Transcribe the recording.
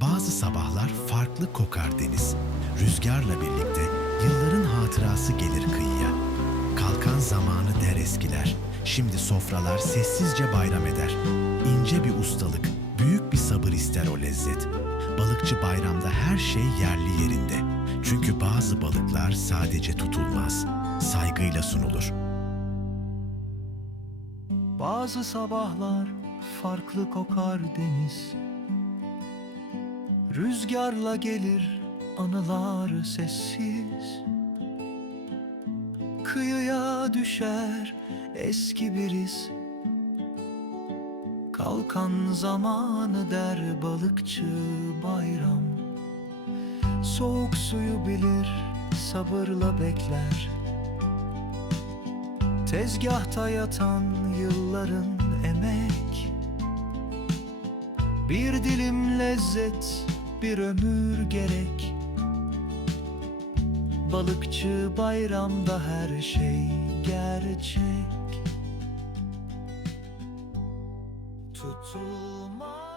Bazı sabahlar farklı kokar deniz. Rüzgarla birlikte yılların hatırası gelir kıyıya. Kalkan zamanı der eskiler. Şimdi sofralar sessizce bayram eder. İnce bir ustalık, büyük bir sabır ister o lezzet. Balıkçı bayramda her şey yerli yerinde. Çünkü bazı balıklar sadece tutulmaz, saygıyla sunulur. Bazı sabahlar farklı kokar deniz Rüzgarla gelir anılar sessiz. Kıyıya düşer eski bir iz. Kalkan zamanı der balıkçı bayram. Soğuk suyu bilir sabırla bekler. Tezgahta yatan yılların emek. Bir dilim lezzet, bir ömür gerek. Balıkçı bayramda her şey gerçek. Tutulmaz